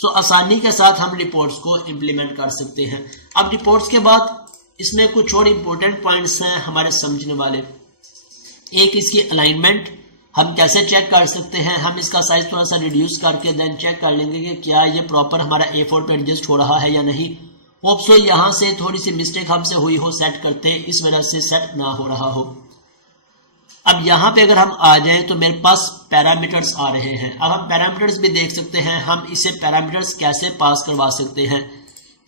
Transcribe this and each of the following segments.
तो आसानी के साथ हम रिपोर्ट्स को इम्प्लीमेंट कर सकते हैं। अब रिपोर्ट्स के बाद इसमें कुछ और इम्पोर्टेंट पॉइंट्स हैं हमारे समझने वाले। एक इसकी अलाइनमेंट हम कैसे चेक कर सकते हैं, हम इसका साइज थोड़ा सा रिड्यूस करके देन चेक कर लेंगे कि क्या ये प्रॉपर हमारा A4 पे एडजस्ट हो रहा है या नहीं। होप सो यहाँ से थोड़ी सी मिस्टेक हमसे हुई हो सेट करते, इस वजह से सेट ना हो रहा हो। अब यहाँ पे अगर हम आ जाएं तो मेरे पास पैरामीटर्स आ रहे हैं। अब हम पैरामीटर्स भी देख सकते हैं, हम इसे पैरामीटर्स कैसे पास करवा सकते हैं।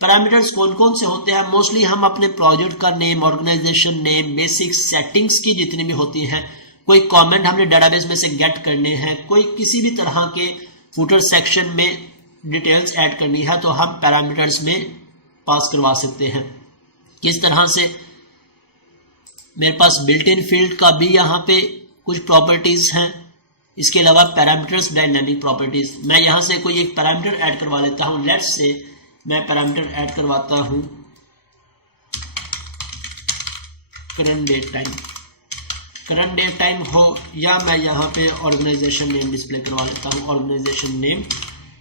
पैरामीटर्स कौन कौन से होते हैं, मोस्टली हम अपने प्रोजेक्ट का name, organisation name, basic settings की जितनी भी होती हैं, कोई कमेंट हमने डेटाबेस में से गेट करने हैं, कोई किसी भी तरह के फुटर सेक्शन में डिटेल्स ऐड करनी है तो हम पैरामीटर्स में पास करवा सकते हैं। किस तरह से, मेरे पास बिल्ट इन फील्ड का भी यहाँ पे कुछ प्रॉपर्टीज हैं, इसके अलावा पैरामीटर्स डायनामिक प्रॉपर्टीज। मैं यहाँ से कोई एक पैरामीटर ऐड करवा लेता हूँ। लेट्स से मैं पैरामीटर ऐड करवाता हूँ current date time, current date time हो, या मैं यहाँ पे ऑर्गेनाइजेशन नेम डिस्प्ले करवा लेता हूँ, ऑर्गेनाइजेशन नेम।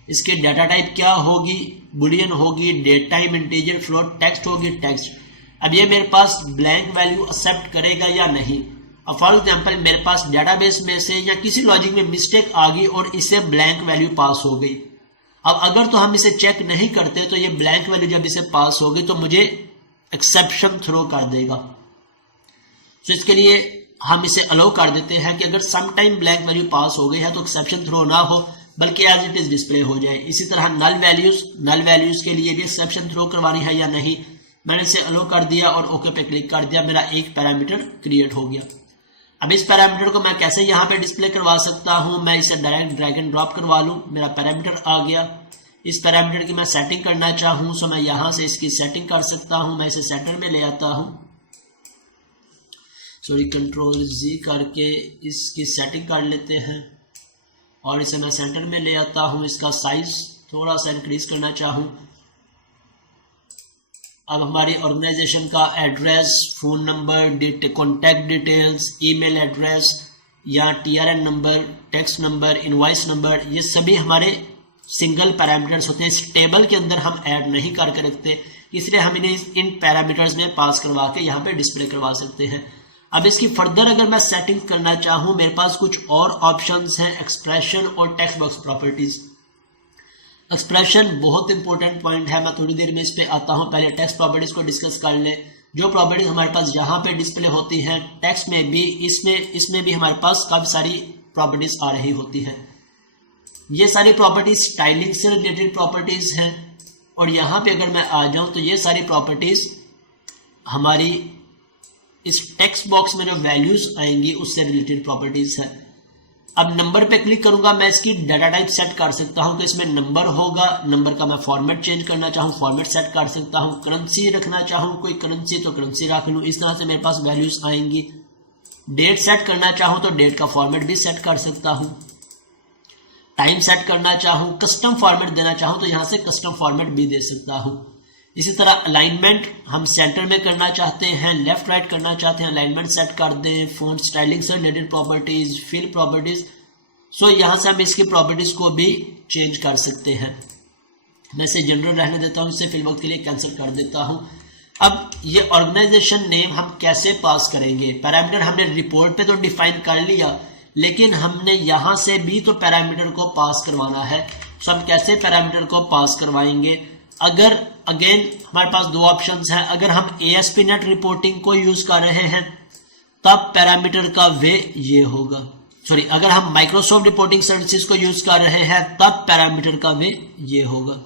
इसके डाटा टाइप क्या होगी, बुलियन होगी, date time integer, float, text होगी, टेक्स्ट। अब ये मेरे पास ब्लैंक वैल्यू एक्सेप्ट करेगा या नहीं। अब फॉर एग्जांपल मेरे पास डेटाबेस में से या किसी लॉजिक में मिस्टेक आ गई और इसे ब्लैंक वैल्यू पास हो गई। अब अगर तो हम इसे चेक नहीं करते तो ये ब्लैंक वैल्यू जब इसे पास हो गई तो मुझे एक्सेप्शन थ्रो कर देगा। तो इसके लिए हम इसे अलाउ कर देते हैं कि अगर some time blank value pass हो गई है तो एक्सेप्शन थ्रो ना हो, बल्कि एज इट इज डिस्प्ले हो जाए। इसी तरह नल वैल्यूज के लिए भी एक्सेप्शन थ्रो करवानी है या नहीं, मैंने इसे अलाउ कर दिया और ओके पे क्लिक कर दिया, मेरा एक पैरामीटर क्रिएट हो गया। अब इस पैरामीटर को मैं कैसे यहाँ पे डिस्प्ले करवा सकता हूँ, मैं इसे डायरेक्ट ड्रैग एंड ड्रॉप करवा लूँ, मेरा पैरामीटर आ गया। इस पैरामीटर की मैं सेटिंग करना चाहूँ सो मैं यहाँ से इसकी सेटिंग कर सकता हूँ। मैं इसे सेंटर में ले आता हूँ, सॉरी कंट्रोल Z करके इसकी सेटिंग कर लेते हैं और इसे मैं सेंटर में ले आता हूँ। इसका साइज थोड़ा सा इंक्रीज करना चाहूँ। अब हमारी ऑर्गेनाइजेशन का address, phone number, contact details, email address या TRN number, text number, invoice number, ये सभी हमारे सिंगल पैरामीटर्स होते हैं। इस टेबल के अंदर हम ऐड नहीं करके रखते, इसलिए हम इन्हें इन पैरामीटर्स में पास करवा के यहाँ पे डिस्प्ले करवा सकते हैं। अब इसकी फर्दर अगर मैं सेटिंग करना चाहूँ, मेरे पास कुछ और ऑप्शंस हैं, एक्सप्रेशन और टेक्स्ट बॉक्स प्रॉपर्टीज। एक्सप्रेशन बहुत इंपॉर्टेंट पॉइंट है, मैं थोड़ी देर में इस पे आता हूं। पहले टेक्स्ट प्रॉपर्टीज को डिस्कस कर ले। जो प्रॉपर्टीज हमारे पास यहाँ पे डिस्प्ले होती हैं, टेक्स्ट में भी, इसमें भी हमारे पास काफी सारी प्रॉपर्टीज आ रही होती हैं। ये सारी प्रॉपर्टीज स्टाइलिंग से रिलेटेड प्रॉपर्टीज हैं और यहाँ पे अगर मैं आ जाऊं तो ये सारी प्रॉपर्टीज हमारी इस टेक्स्ट बॉक्स में जो वैल्यूज आएंगी उससे रिलेटेड प्रॉपर्टीज है। अब नंबर पे क्लिक करूंगा, मैं इसकी डाटा टाइप सेट कर सकता हूं कि इसमें नंबर होगा। नंबर का मैं फॉर्मेट चेंज करना चाहूं, फॉर्मेट सेट कर सकता हूं। करेंसी रखना चाहूं कोई करेंसी तो करेंसी रख लूं, इस तरह से मेरे पास वैल्यूज आएंगी। डेट सेट करना चाहूं तो डेट का फॉर्मेट भी सेट कर सकता हूं। टाइम सेट करना चाहूं, कस्टम फॉर्मेट देना चाहूं तो यहां से कस्टम फॉर्मेट भी दे सकता हूं। इसी तरह अलाइनमेंट हम सेंटर में करना चाहते हैं, लेफ्ट राइट करना चाहते हैं, अलाइनमेंट सेट कर दें। फॉन्ट स्टाइलिंग से रिलेटेड प्रॉपर्टीज, फिल प्रॉपर्टीज, सो यहां से हम इसकी प्रॉपर्टीज को भी चेंज कर सकते हैं। मैं इसे जनरल रहने देता हूं, इसे फिल वक्त के लिए कैंसिल कर देता हूं। अब ये ऑर्गेनाइजेशन नेम हम कैसे पास करेंगे, पैरामीटर हमने रिपोर्ट पे तो डिफाइन कर लिया, लेकिन हमने यहां से भी तो पैरामीटर को पास करवाना है। सो हम कैसे पैरामीटर को पास करवाएंगे, अगर अगेन हमारे पास दो ऑप्शंस हैं। अगर हम ASP.NET रिपोर्टिंग को यूज कर रहे हैं तब पैरामीटर का वे ये होगा, सॉरी अगर हम माइक्रोसॉफ्ट रिपोर्टिंग सर्विसेज को यूज कर रहे हैं तब पैरामीटर का वे ये होगा,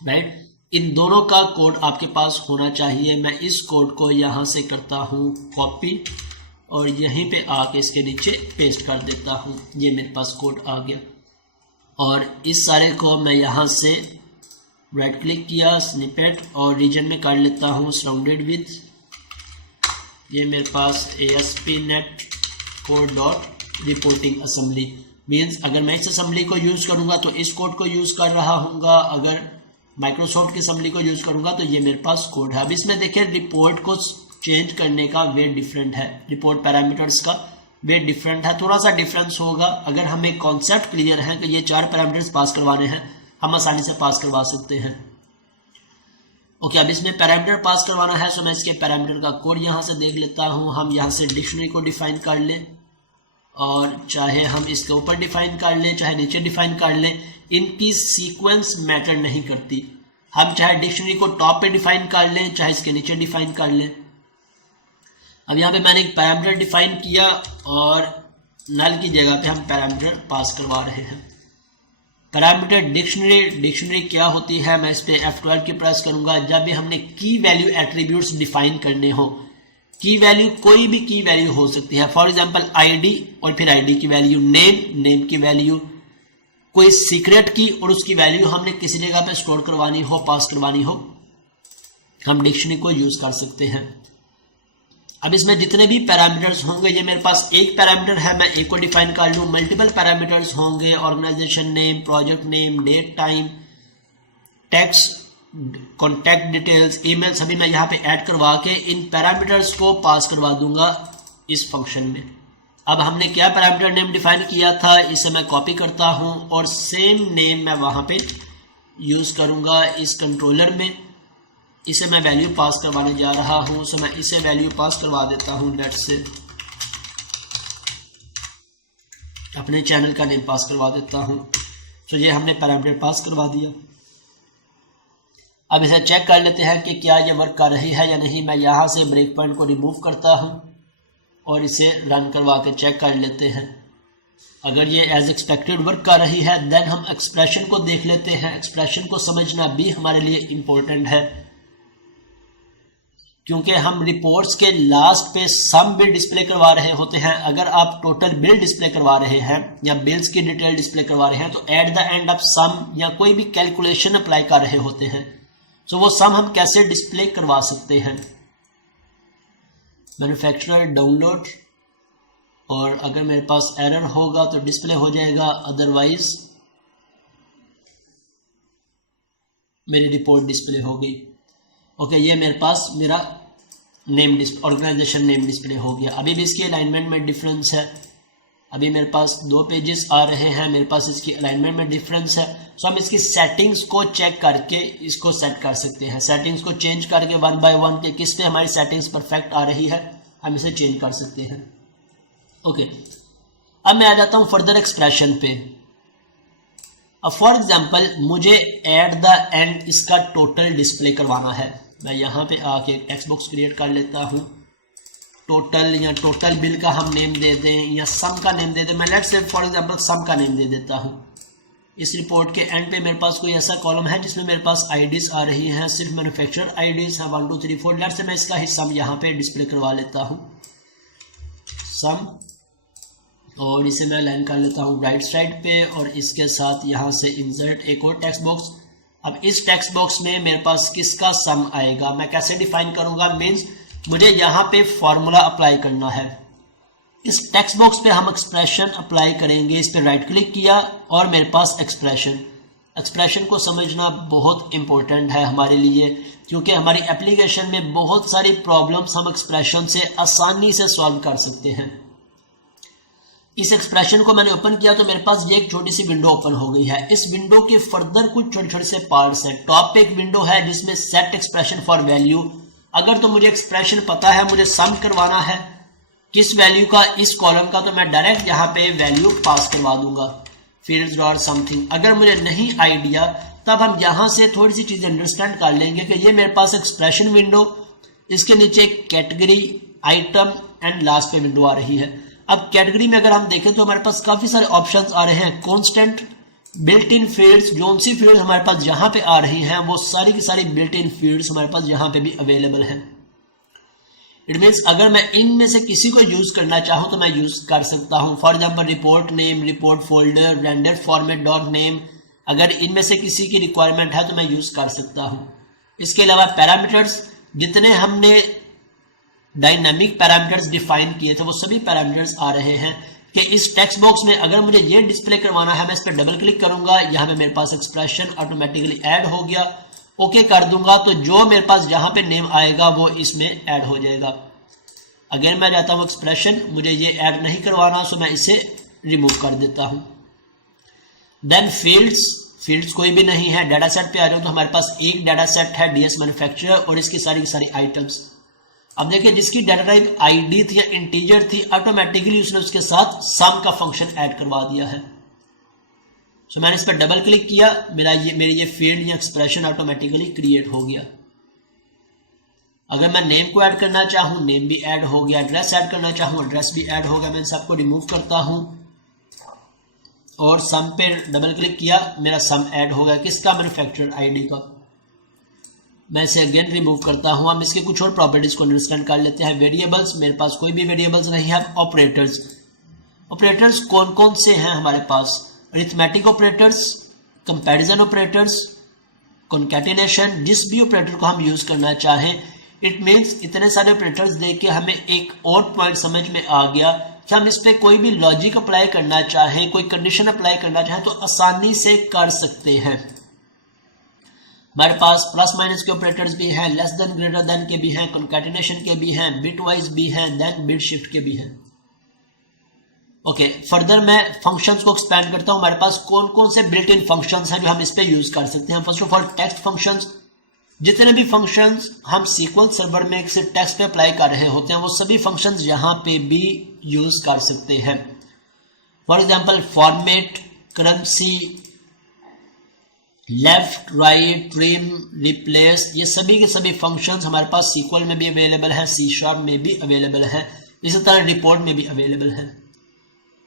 राइट। इन दोनों का कोड आपके पास होना चाहिए। मैं इस कोड को यहां से करता हूं कॉपी और यहीं पे आके इसके नीचे पेस्ट कर देता हूं। ये मेरे पास कोड आ गया और इस सारे को मैं यहाँ से राइट क्लिक किया, स्निपेट और रीजन में कर लेता हूँ सराउंडेड विद। ये मेरे पास ASP.NET code dot reporting assembly means अगर मैं इस असेंबली को यूज़ करूँगा तो इस कोड को यूज़ कर रहा हूँगा, अगर माइक्रोसॉफ्ट की असेंबली को यूज़ करूँगा तो ये मेरे पास कोड है। अब इसमें देखिए रिपोर्ट को चेंज करने का वे डिफरेंट है, रिपोर्ट पैरामीटर्स का वे डिफरेंट है, थोड़ा सा डिफरेंस होगा। अगर हमें कॉन्सेप्ट क्लियर है कि ये 4 पैरामीटर्स पास करवाने हैं, हम आसानी से पास करवा सकते हैं। ओके, अब इसमें पैरामीटर पास करवाना है, सो मैं इसके पैरामीटर का कोड यहाँ से देख लेता हूँ। हम यहाँ से डिक्शनरी को डिफाइन कर लें, और चाहे हम इसके ऊपर डिफाइन कर लें चाहे नीचे डिफाइन कर लें, इनकी सीक्वेंस मैटर नहीं करती। हम चाहे डिक्शनरी को टॉप पे डिफाइन कर लें चाहे इसके नीचे डिफाइन कर लें। अब यहाँ पे मैंने एक पैरामीटर डिफाइन किया और नल की जगह पे हम पैरामीटर पास करवा रहे हैं। पैरामीटर डिक्शनरी क्या होती है, मैं इस पे F12 की प्रेस करूंगा। जब भी हमने की वैल्यू एट्रीब्यूट्स डिफाइन करने हो, की वैल्यू कोई भी की वैल्यू हो सकती है, फॉर एग्जांपल आईडी और फिर आईडी की वैल्यू, नेम की वैल्यू, कोई सीक्रेट की और उसकी वैल्यू हमने किसी जगह पे स्टोर करवानी हो, पास करवानी हो, हम डिक्शनरी को यूज कर सकते हैं। अब इसमें जितने भी पैरामीटर्स होंगे, ये मेरे पास एक पैरामीटर है, मैं एक को डिफाइन कर लूँ। मल्टीपल पैरामीटर्स होंगे, organisation name, project name, date, time, text, contact details, email, सभी मैं यहाँ पे ऐड करवा के इन पैरामीटर्स को पास करवा दूंगा इस फंक्शन में। अब हमने क्या पैरामीटर नेम डिफाइन किया था, इसे मैं कॉपी करता हूँ और सेम नेम मैं वहाँ पे यूज करूँगा इस कंट्रोलर में। इसे मैं वैल्यू पास करवाने जा रहा हूँ, सो मैं इसे वैल्यू पास करवा देता हूँ। लेट्स से अपने चैनल का नेम पास करवा देता हूँ। तो ये हमने पैरामीटर पास करवा दिया। अब इसे चेक कर लेते हैं कि क्या ये वर्क कर रही है या नहीं। मैं यहाँ से ब्रेक पॉइंट को रिमूव करता हूँ और इसे रन करवा के चेक कर लेते हैं। अगर ये एज एक्सपेक्टेड वर्क कर रही है, देन हम एक्सप्रेशन को देख लेते हैं। एक्सप्रेशन को समझना भी हमारे लिए इम्पोर्टेंट है, क्योंकि हम रिपोर्ट्स के लास्ट पे सम बिल डिस्प्ले करवा रहे होते हैं। अगर आप टोटल बिल डिस्प्ले करवा रहे हैं या बिल्स की डिटेल डिस्प्ले करवा रहे हैं, तो at the end of some या कोई भी कैलकुलेशन अप्लाई कर रहे होते हैं, तो वो सम हम कैसे डिस्प्ले करवा सकते हैं। मैन्युफैक्चरर डाउनलोड, और अगर मेरे पास एरर होगा तो डिस्प्ले हो जाएगा, अदरवाइज मेरी रिपोर्ट डिस्प्ले हो गई। ओके, ये मेरे पास मेरा नेम ऑर्गेनाइजेशन नेम डिस्प्ले हो गया। अभी भी इसकी अलाइनमेंट में डिफरेंस है। अभी मेरे पास 2 पेजेस आ रहे हैं, मेरे पास इसकी अलाइनमेंट में डिफरेंस है। सो हम इसकी सेटिंग्स को चेक करके इसको सेट कर सकते हैं। सेटिंग्स को चेंज करके 1 बाय 1 के किस पे हमारी सेटिंग्स परफेक्ट आ रही है, हम इसे चेंज कर सकते हैं। ओके, अब मैं आ जाता हूँ फर्दर एक्सप्रेशन पे। अब फॉर एग्जाम्पल मुझे एट द एंड इसका टोटल डिस्प्ले करवाना है। मैं यहाँ पे आके एक टेक्स्ट बॉक्स क्रिएट कर लेता हूँ। टोटल या टोटल बिल का हम नेम दे दें या सम का नेम दे दें। मैं लेट्स से फॉर एग्जांपल सम का नेम दे देता हूँ। इस रिपोर्ट के एंड पे मेरे पास कोई ऐसा कॉलम है जिसमें मेरे पास आईडीज आ रही हैं, सिर्फ मैन्युफैक्चरर आईडीज हैं 1 2 3 4। लेट्स से मैं इसका ही सम यहाँ पे डिस्प्ले करवा लेता हूँ, सम, और इसे मैं लाइन कर लेता हूँ राइट साइड पे, और इसके साथ यहाँ से इंसर्ट एक और टेक्स्ट बॉक्स। अब इस टेक्स्ट बॉक्स में मेरे पास किसका सम आएगा, मैं कैसे डिफाइन करूंगा, मीन्स मुझे यहाँ पे फॉर्मूला अप्लाई करना है। इस टेक्स्ट बॉक्स पे हम एक्सप्रेशन अप्लाई करेंगे। इस पे राइट क्लिक किया और मेरे पास एक्सप्रेशन को समझना बहुत इंपॉर्टेंट है हमारे लिए, क्योंकि हमारी एप्लीकेशन में बहुत सारी प्रॉब्लम्स हम एक्सप्रेशन से आसानी से सॉल्व कर सकते हैं। इस एक्सप्रेशन को मैंने ओपन किया तो मेरे पास ये एक छोटी सी विंडो ओपन हो गई है। इस विंडो के फर्दर कुछ छोटे छोटे से पार्ट्स हैं। टॉप पे एक विंडो है जिसमें सेट एक्सप्रेशन फॉर वैल्यू। अगर तो मुझे एक्सप्रेशन पता है, मुझे सम करवाना है किस वैल्यू का, इस कॉलम का, तो मैं डायरेक्ट यहाँ पे वैल्यू पास करवा दूंगा, फील्ड्स डॉट समथिंग। अगर मुझे नहीं आइडिया, तब हम यहाँ से थोड़ी सी चीजें अंडरस्टैंड कर लेंगे कि ये मेरे पास एक्सप्रेशन विंडो, इसके नीचे कैटेगरी, आइटम एंड लास्ट पे विंडो आ रही है। अब कैटेगरी में अगर हम देखें तो हमारे पास काफी सारे ऑप्शंस आ रहे हैं। कांस्टेंट, बिल्ट इन फील्ड्स, जो सी फील्ड्स हमारे पास यहाँ पे आ रही हैं वो सारी की सारी बिल्ट इन फील्ड्स हमारे पास यहाँ पे भी अवेलेबल हैं। इट मीन्स अगर मैं इनमें से किसी को यूज करना चाहूँ तो मैं यूज कर सकता हूँ। For example report name, report folder, render format dot name, अगर इनमें से किसी की रिक्वायरमेंट है तो मैं यूज कर सकता हूँ। इसके अलावा पैरामीटर्स, जितने हमने डायनामिक पैरामीटर्स डिफाइन किए थे वो सभी पैरामीटर्स आ रहे हैं कि इस टेक्स्ट बॉक्स में अगर मुझे ये डिस्प्ले करवाना है, मैं इस पर डबल क्लिक करूंगा, यहाँ पे मेरे पास एक्सप्रेशन ऑटोमेटिकली ऐड हो गया। ओके कर दूंगा तो जो मेरे पास जहां पे नेम आएगा वो इसमें ऐड हो जाएगा। अगेन मैं जाता हूँ एक्सप्रेशन, मुझे ये ऐड नहीं करवाना, सो मैं इसे रिमूव कर देता हूँ। देन फील्ड्स कोई भी नहीं है। डाटा सेट पे आ रहे हो तो हमारे पास एक डाटा सेट है डीएस मैन्युफैक्चरर और इसकी सारी आइटम्स। अब देखिए जिसकी डाटा टाइप आईडी थी या इंटीजर थी, ऑटोमेटिकली उसने उसके साथ सम का फंक्शन ऐड करवा दिया है। सो मैंने इस पर डबल क्लिक किया, मेरी ये फील्ड या एक्सप्रेशन ऑटोमेटिकली क्रिएट हो गया। अगर मैं नेम को ऐड करना चाहूँ, नेम भी ऐड हो गया, एड्रेस ऐड करना चाहूँ, एड्रेस भी ऐड हो गया। मैं इन सबको रिमूव करता हूँ और सम पे डबल क्लिक किया, मेरा सम ऐड हो गया। किसका? मैन्युफैक्चरर आईडी का। मैं इसे अगेन रिमूव करता हूँ। हम इसके कुछ और प्रॉपर्टीज को अंडरस्टैंड कर लेते हैं। वेरिएबल्स, मेरे पास कोई भी वेरिएबल्स नहीं है। ऑपरेटर्स कौन कौन से हैं हमारे पास? Arithmetic operators, comparison operators, concatenation. जिस भी ऑपरेटर को हम यूज करना चाहें, इट मीन्स इतने सारे ऑपरेटर्स देख के हमें एक और पॉइंट समझ में आ गया कि हम इस पे कोई भी लॉजिक अप्लाई करना चाहें, कोई कंडीशन अप्लाई करना चाहें तो आसानी से कर सकते हैं। हमारे पास प्लस माइनस के ऑपरेटर्स भी हैं, लेस देन ग्रेटर देन के भी हैं, कॉन्कैटिनेशन के भी हैं, बिट वाइज भी हैं, देन बिट शिफ्ट के भी हैं। ओके, फर्दर मैं फंक्शंस को एक्सपैंड करता हूं। हमारे पास कौन कौन से बिल्ट इन फंक्शंस हैं जो हम इस पे यूज कर सकते हैं? First of all text functions. जितने भी फंक्शंस हम सीक्वल सर्वर में किसी टेक्स्ट पे अप्लाई कर रहे होते हैं, वो सभी फंक्शंस यहाँ पे भी यूज कर सकते हैं। For example format, currency, left, right, trim, replace, ये सभी के सभी फंक्शंस हमारे पास सीक्वल में भी अवेलेबल है, सी शार्प में भी अवेलेबल है, इसी तरह रिपोर्ट में भी अवेलेबल है।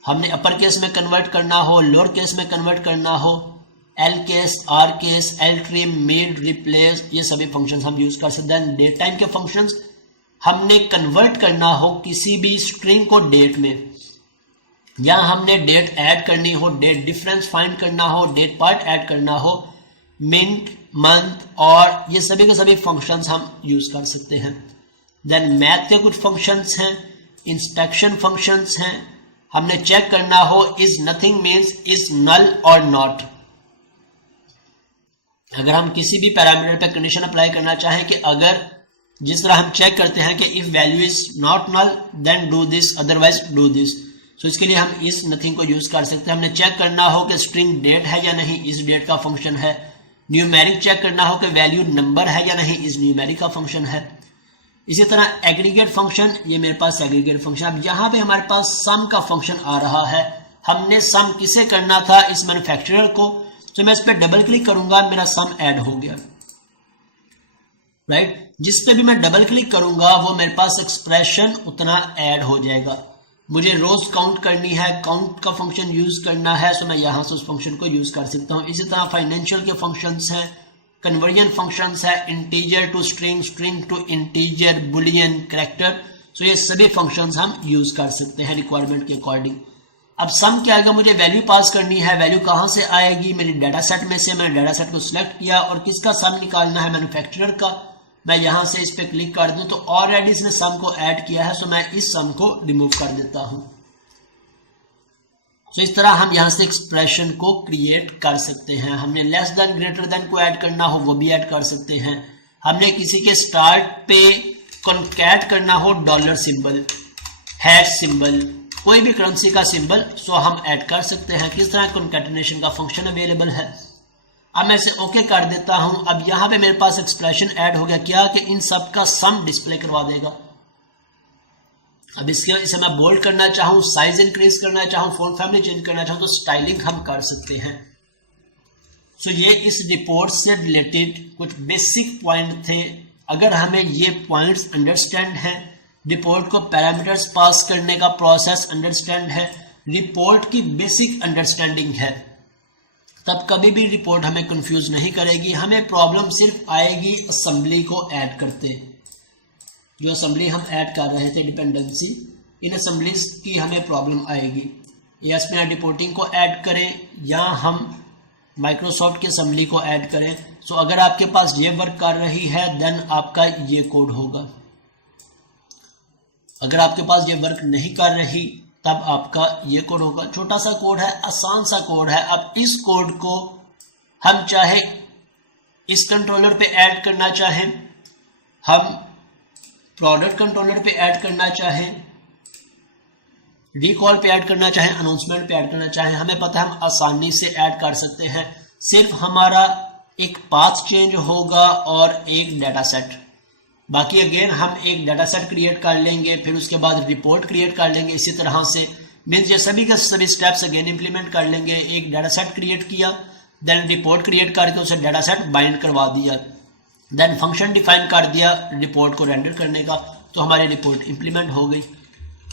हमने अपर केस में कन्वर्ट करना हो, लोअर केस में कन्वर्ट करना हो, L case, R case, L trim, mid, replace, ये सभी फंक्शंस हम यूज कर सकते हैं। डेट टाइम के फंक्शंस, हमने कन्वर्ट करना हो किसी भी स्ट्रिंग को डेट में, या हमने डेट ऐड करनी हो, डेट डिफरेंस फाइंड करना हो, डेट पार्ट ऐड करना हो, मिंट, मंथ, और ये सभी के सभी फंक्शंस हम यूज कर सकते हैं। देन मैथ के कुछ फंक्शंस हैं, इंस्पेक्शन फंक्शंस हैं। हमने चेक करना हो is nothing means is null और नॉट। अगर हम किसी भी पैरामीटर पे कंडीशन अप्लाई करना चाहें कि अगर जिस तरह हम चेक करते हैं कि if value is not null then do this, otherwise do this, so इसके लिए हम इस नथिंग को यूज कर सकते हैं। हमने चेक करना हो कि स्ट्रिंग डेट है या नहीं, इस डेट का फंक्शन है। न्यूमेरिक चेक करना हो कि वैल्यू नंबर है या नहीं, इस न्यूमेरिक का फंक्शन है। इसी तरह एग्रीगेट फंक्शन, ये मेरे पास एग्रीगेट फंक्शन। अब यहाँ पे हमारे पास सम का फंक्शन आ रहा है। हमने सम किसे करना था? इस मैन्युफैक्चरर को। तो मैं इस पर डबल क्लिक करूंगा, मेरा सम ऐड हो गया, राइट। जिस पे भी मैं डबल क्लिक करूंगा वो मेरे पास एक्सप्रेशन उतना ऐड हो जाएगा। मुझे रोज काउंट करनी है, काउंट का फंक्शन यूज करना है, सो मैं यहां से उस फंक्शन को यूज कर सकता हूं। इसी तरह फाइनेंशियल के फंक्शंस हैं, कन्वर्जन फंक्शंस है, integer to string, string to integer, boolean, character, so ये सभी फंक्शंस हम यूज कर सकते हैं रिक्वायरमेंट के अकॉर्डिंग। अब सम क्या आएगा? मुझे वैल्यू पास करनी है। वैल्यू कहां से आएगी? मेरी डाटा सेट में से। मैंने डाटा सेट को सिलेक्ट किया और किसका सम निकालना है? मैन्युफैक्चरर का। मैं यहां से इस पे क्लिक कर दूं तो ऑलरेडी इसने सम को ऐड किया है, सो मैं इस सम को रिमूव कर देता हूं। सो इस तरह हम यहां से एक्सप्रेशन को क्रिएट कर सकते हैं। हमने लेस देन, ग्रेटर देन को ऐड करना हो वो भी ऐड कर सकते हैं। हमने किसी के स्टार्ट पे कॉन्कैट करना हो डॉलर सिंबल, हैश सिंबल, कोई भी करेंसी का सिंबल, सो हम ऐड कर सकते हैं। किस तरह कॉन्कैटिनेशन का फंक्शन अवेलेबल है। अब मैं इसे ओके कर देता हूं। अब यहां पे मेरे पास एक्सप्रेशन ऐड हो गया। क्या कि इन सब का सम डिस्प्ले करवा देगा। अब इसे मैं बोल्ड करना चाहूं, साइज इंक्रीज करना चाहूं, फॉन्ट फैमिली चेंज करना चाहूं तो स्टाइलिंग हम कर सकते हैं। सो ये इस रिपोर्ट से रिलेटेड कुछ बेसिक पॉइंट थे। अगर हमें ये पॉइंट्स अंडरस्टैंड है, रिपोर्ट को पैरामीटर्स पास करने का प्रोसेस अंडरस्टैंड है, रिपोर्ट की बेसिक अंडरस्टैंडिंग है, तब कभी भी रिपोर्ट हमें कंफ्यूज नहीं करेगी। हमें प्रॉब्लम सिर्फ आएगी असेंबली को ऐड करते। जो असेंबली हम ऐड कर रहे थे डिपेंडेंसी, इन असेंबलीज की हमें प्रॉब्लम आएगी। या इसमें रिपोर्टिंग को ऐड करें या हम माइक्रोसॉफ्ट की असेंबली को ऐड करें। सो अगर आपके पास ये वर्क कर रही है देन आपका ये कोड होगा। अगर आपके पास ये वर्क नहीं कर रही तब आपका ये कोड होगा। छोटा सा कोड है, आसान सा कोड है। अब इस कोड को हम चाहे इस कंट्रोलर पे ऐड करना चाहें, हम प्रोडक्ट कंट्रोलर पे ऐड करना चाहें, रिकॉल पे ऐड करना चाहें, अनाउंसमेंट पे ऐड करना चाहें, हमें पता है हम आसानी से ऐड कर सकते हैं। सिर्फ हमारा एक पाथ चेंज होगा और एक डाटा सेट। बाकी अगेन हम एक डाटा सेट क्रिएट कर लेंगे, फिर उसके बाद रिपोर्ट क्रिएट कर लेंगे। इसी तरह से मीन्स ये सभी के सभी स्टेप्स अगेन इंप्लीमेंट कर लेंगे। एक डाटा सेट क्रिएट किया, देन रिपोर्ट क्रिएट करके उसे डाटा सेट बाइंड करवा दिया, देन फंक्शन डिफाइन कर दिया रिपोर्ट को रेंडर करने का, तो हमारी रिपोर्ट इंप्लीमेंट हो गई।